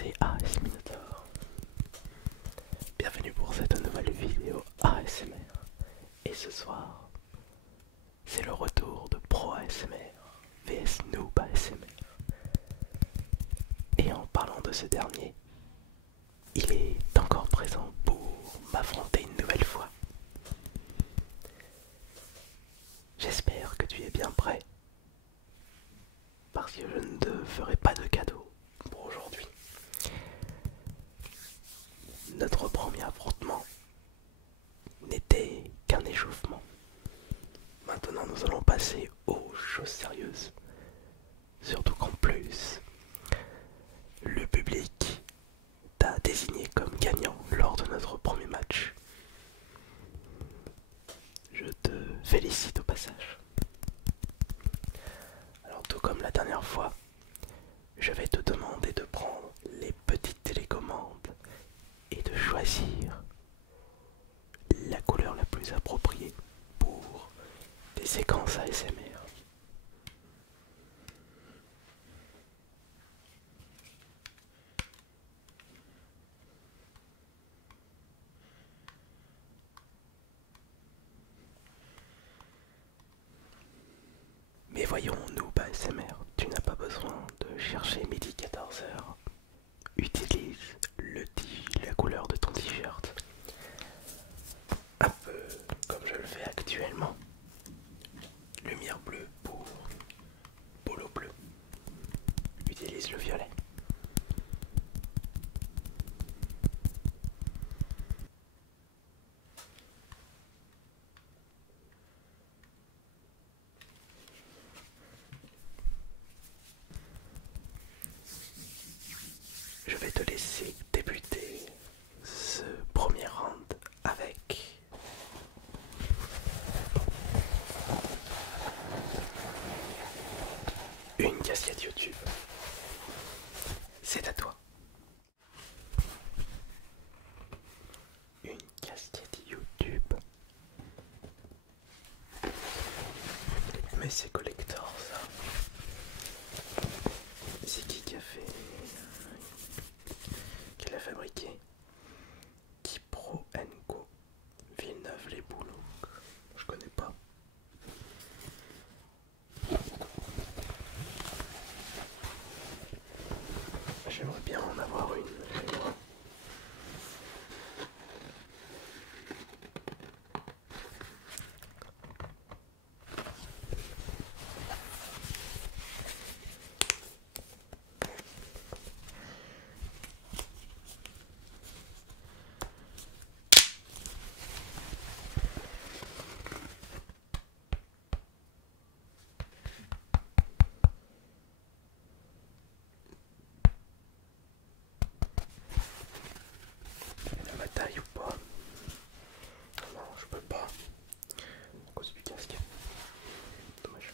c'est AS Minotaur. Bienvenue pour cette nouvelle vidéo ASMR. Et ce soir, c'est le retour de Pro ASMR vs Noob ASMR. Et en parlant de ce dernier, il est encore présent pour m'affronter une nouvelle fois. J'espère que tu es bien prêt, parce que je ne te ferai pas de cadeau pour aujourd'hui. Notre premier affrontement n'était qu'un échauffement. Maintenant nous allons passer aux choses sérieuses. Surtout qu'en plus, le public t'a désigné comme gagnant lors de notre premier match. Je te félicite au passage. Alors tout comme la dernière fois, je vais te demander de prendre les petites télécommandes et de choisir la couleur la plus appropriée pour des séquences ASMR. Mais voyons, Noob ASMR, tu n'as pas besoin de chercher midi 14h. Utilise la couleur de ton t-shirt. Un peu comme je le fais actuellement. Lumière bleue pour polo bleu. Utilise le violet. Je vais te laisser débuter ce premier round avec une casquette YouTube. C'est à toi. Une casquette YouTube. Mais c'est collector ça. C'est qui a fait... qui l'a fabriqué? Kipro & Co. Villeneuve-les-Boulots. Je connais pas. J'aimerais bien en avoir une chez moi. À ma taille ou pas? Non, je peux pas. À cause du casque. Dommage.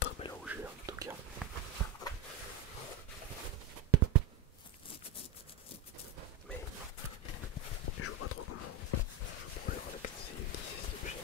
Très belle rougeur en tout cas. Mais je vois pas trop comment je pourrais relaxer et utiliser cet objet.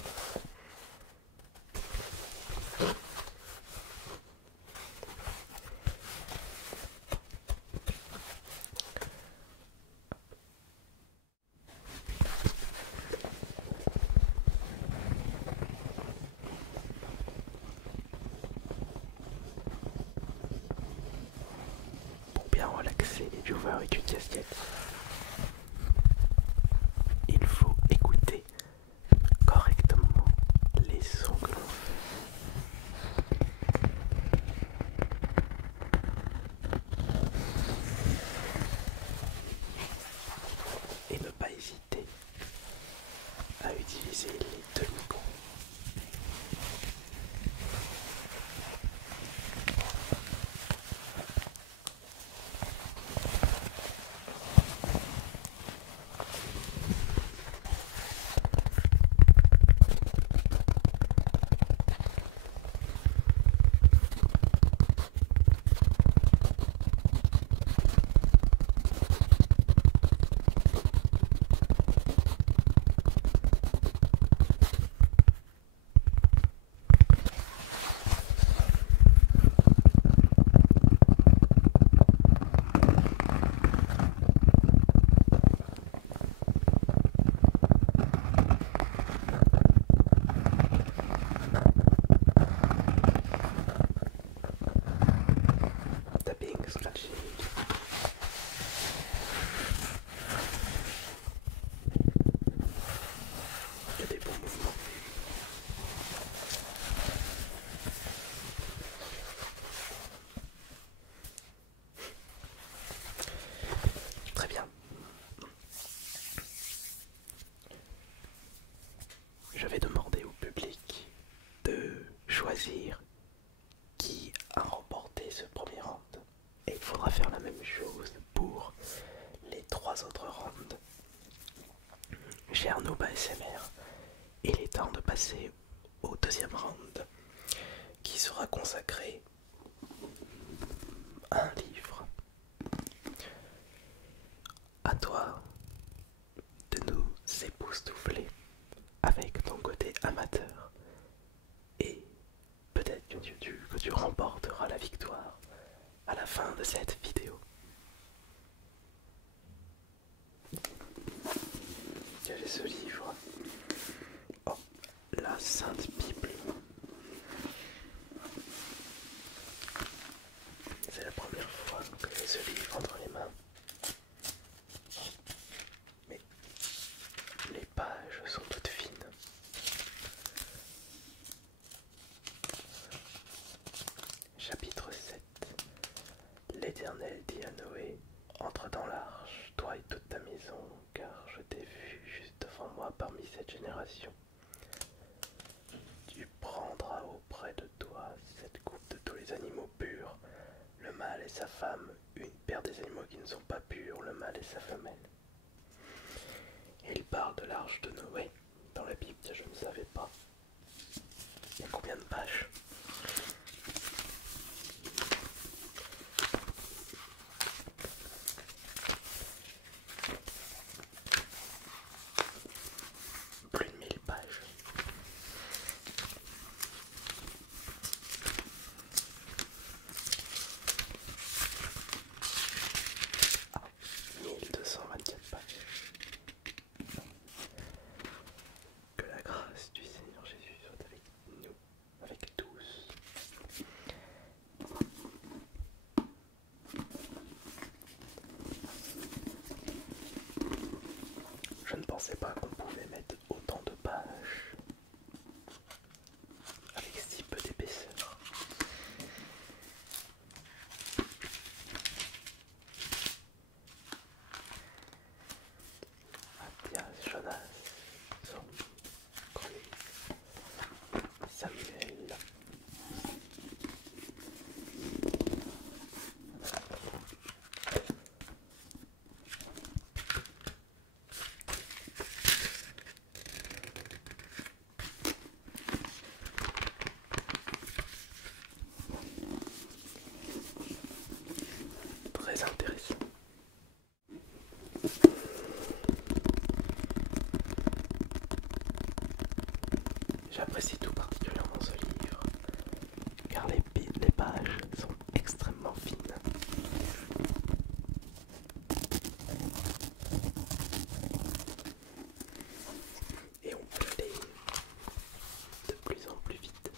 Pour bien relaxer les viewers avec une casquette, il faut écouter correctement les sons que l'on fait. Et ne pas hésiter à utiliser utiliser les deux micros. Tapping, scratching. Il y a des bons mouvements. Très bien. Je vais demander au public de choisir qui a remporté ce premier round. Et il faudra faire la même chose pour les 3 autres rounds. Cher Noob ASMR, il est temps de passer au deuxième round qui sera consacré à un livre. À toi de nous époustoufler avec ton côté amateur et peut-être que tu remporteras la victoire à la fin de cette vidéo. Quel est ce livre? Oh, la Sainte Bible. C'est la première fois que j'ai ce livre entre les mains. Mais les pages sont toutes fines. Chapitre 7. L'Éternel dit à Noé, entre dans l'arche, toi et toute ta maison, car je t'ai vu juste devant moi parmi cette génération. Tu prendras auprès de toi cette coupe de tous les animaux purs, le mâle et sa femme, une paire des animaux qui ne sont pas purs, le mâle et sa femelle. Et il parle de l'arche de Noé dans la Bible, je ne savais pas. Il y a combien de pages? Plus de 1000 pages. Ah, 1224 pages. Que la grâce du Seigneur Jésus soit avec nous, avec tous. Je ne pensais pas qu'on pouvait mettre autant de pages avec si peu d'épaisseur. Mathias, Jonas, Zombie, Chloé, Samuel. Très intéressant. J'apprécie tout particulièrement ce livre, car les pages sont extrêmement fines. Et on peut aller de plus en plus vite.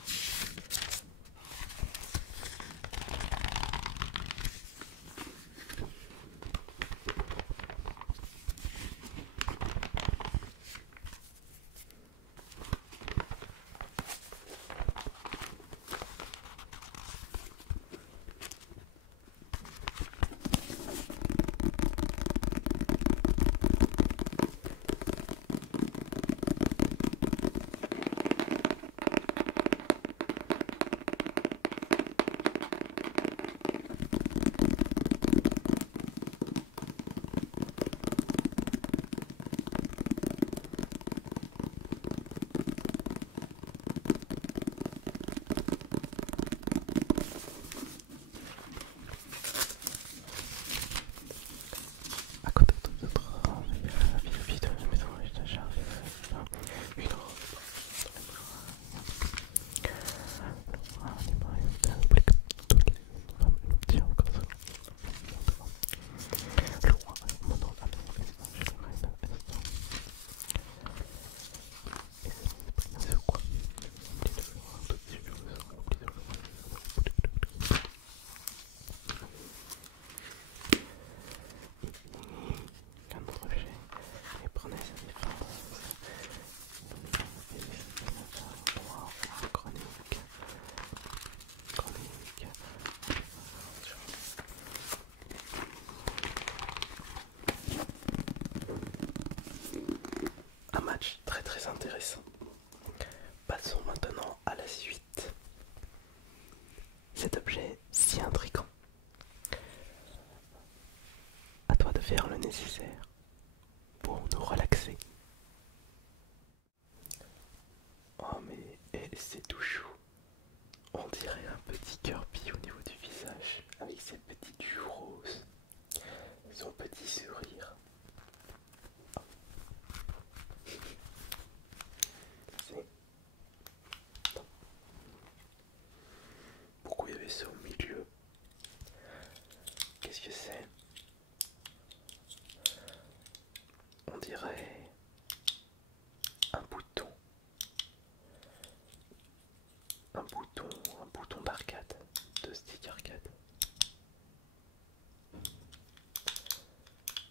arcade, de stick arcade.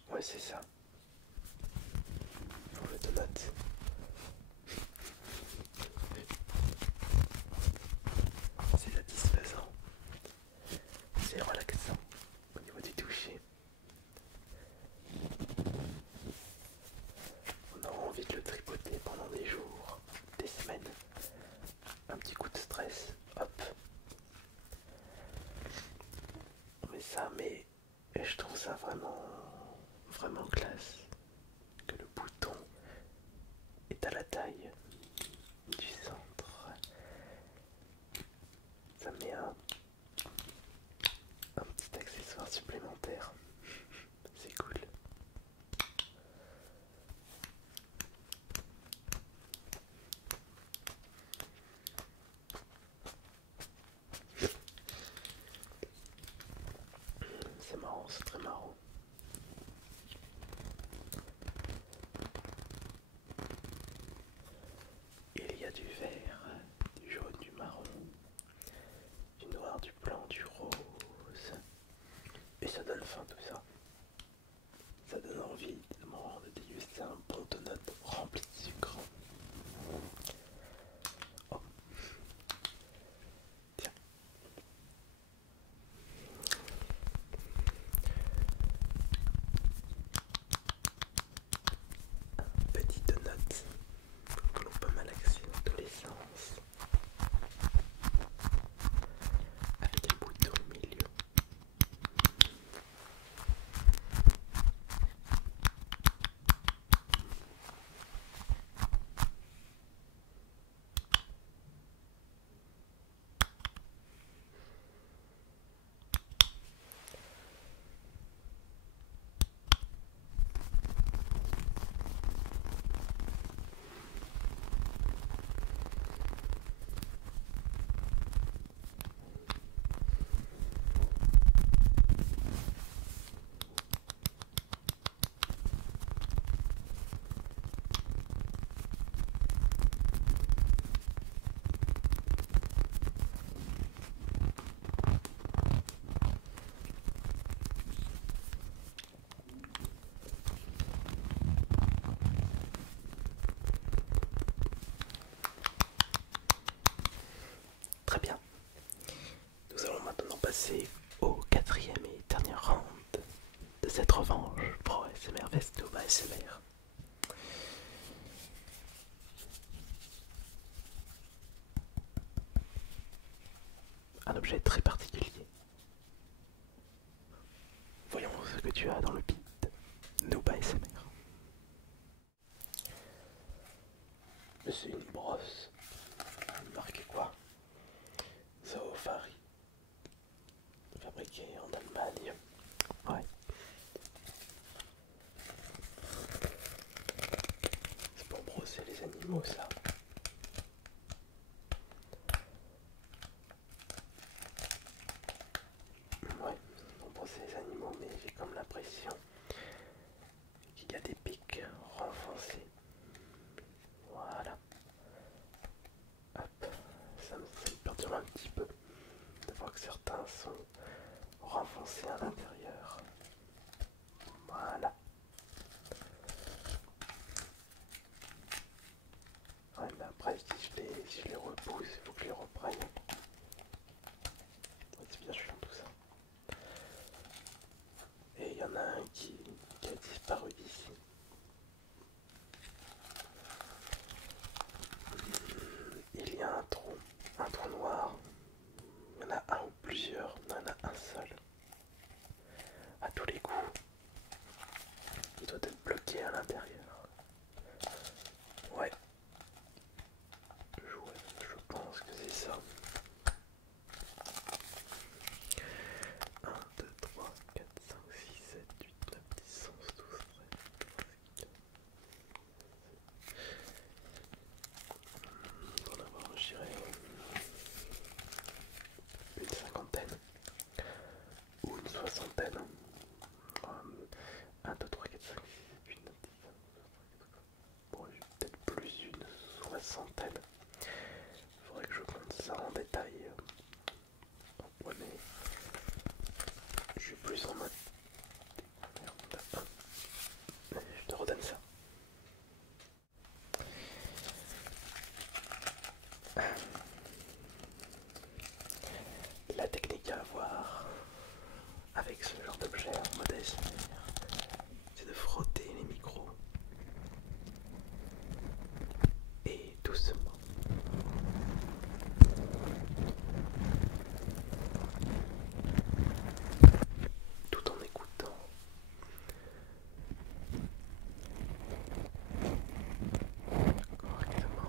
Ouais, c'est ça. Pour le donut. C'est satisfaisant. C'est relaxant au niveau du toucher. On aura envie de le tripoter pendant des jours, des semaines. Un petit coup de stress, hop. Mais je trouve ça vraiment classe. Que le bouton est à la taille du centre. Ça met un petit accessoire supplémentaire. C'est cool. C'est marrant, c'est très marrant. Il y a du vert, du jaune, du marron, du noir, du blanc, du rose. Et ça donne faim tout ça. Ça donne envie de déguster un bon donut rempli de sucre. Oh. Tiens. Un petit donut que l'on peut malaxer dans tous les sens. Avec un bouton au milieu. Très bien. Nous allons maintenant passer au quatrième et dernier round de cette revanche pour ASMR Vesto ASMR. Un objet très particulier. Voyons ce que tu as dans le beat. Noob ASMR. C'est une brosse. Marquée quoi? Zoofari. Fabriquée en Allemagne. Ouais. C'est pour brosser les animaux ça. Ouais, pour brosser les animaux, mais j'ai comme l'impression qu'il y a des pics renfoncés. Voilà. Hop, ça me perturbe un petit peu de voir que certains sont renfoncés à l'intérieur. Voilà. Ouais, mais après, si je les repousse, il faut que je les reprenne. C'est bien chiant tout ça. Et il y en a un qui a disparu d'ici. Il y a un trou noir. Il y en a un ou plusieurs, il y en a un seul. À tous les coups, il doit être bloqué à l'intérieur. Ouais. Je pense que c'est ça. 1, 2, 3, 4, 5, 6, 7, 8, 9, 10, 11, 12, 13, 14, 15. On va en avoir, je dirais, une cinquantaine ou une soixantaine. 1, 2, 3, 4, 5, 6, 7, 8, 9, 10, 11, 12, 13, 14. Bon, j'ai peut-être plus une soixantaine. Il faudrait que je compte ça en détail. plus en mode. Je te redonne ça. La technique à avoir avec ce genre d'objet en mode ASMR, c'est de frotter les micros et doucement. Tout en écoutant. Correctement.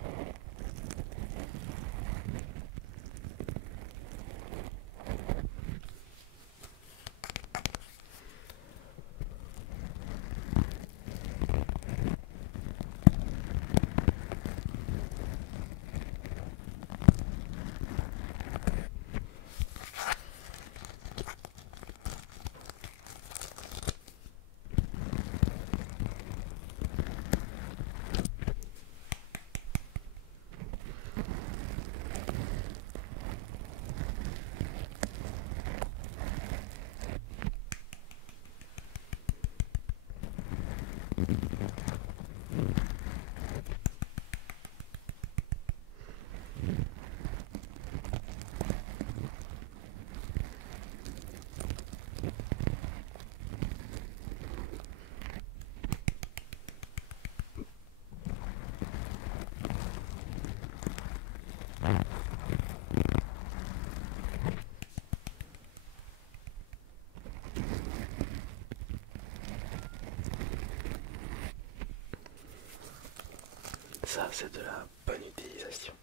Ça, c'est de la bonne utilisation.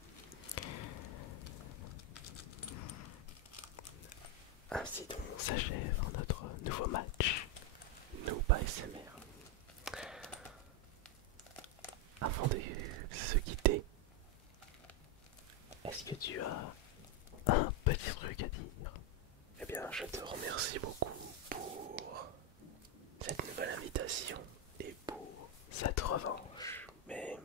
Ainsi donc s'achève notre nouveau match Noob ASMR. Avant de se quitter, est-ce que tu as un petit truc à dire? Eh bien, je te remercie beaucoup pour cette nouvelle invitation et pour cette revanche. Mais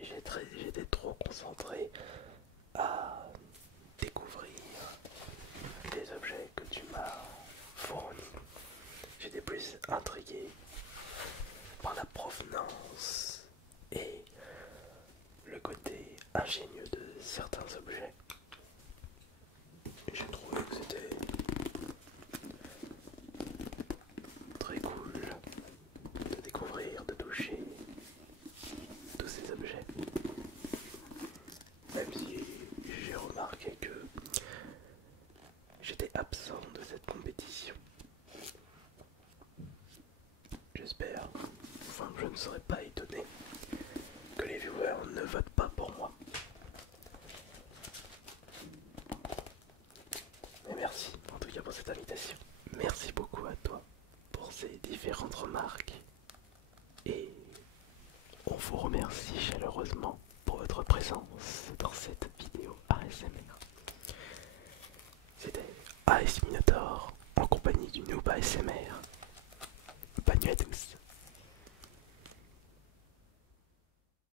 j'étais trop concentré à découvrir les objets que tu m'as fournis. J'étais plus intrigué par la provenance et le côté ingénieux de certains objets. J'ai trouvé que c'était très cool de découvrir, de toucher tous ces objets. Même si j'ai remarqué que j'étais absent de cette compétition. J'espère, enfin je ne serais pas étonné que les viewers ne votent pas pour moi. Mais merci en tout cas pour cette invitation. Merci beaucoup à toi pour ces différentes remarques. Et on vous remercie chaleureusement pour votre présence dans cette vidéo ASMR. C'était AS Minotaur en compagnie du Noob ASMR. Bonne nuit à tous.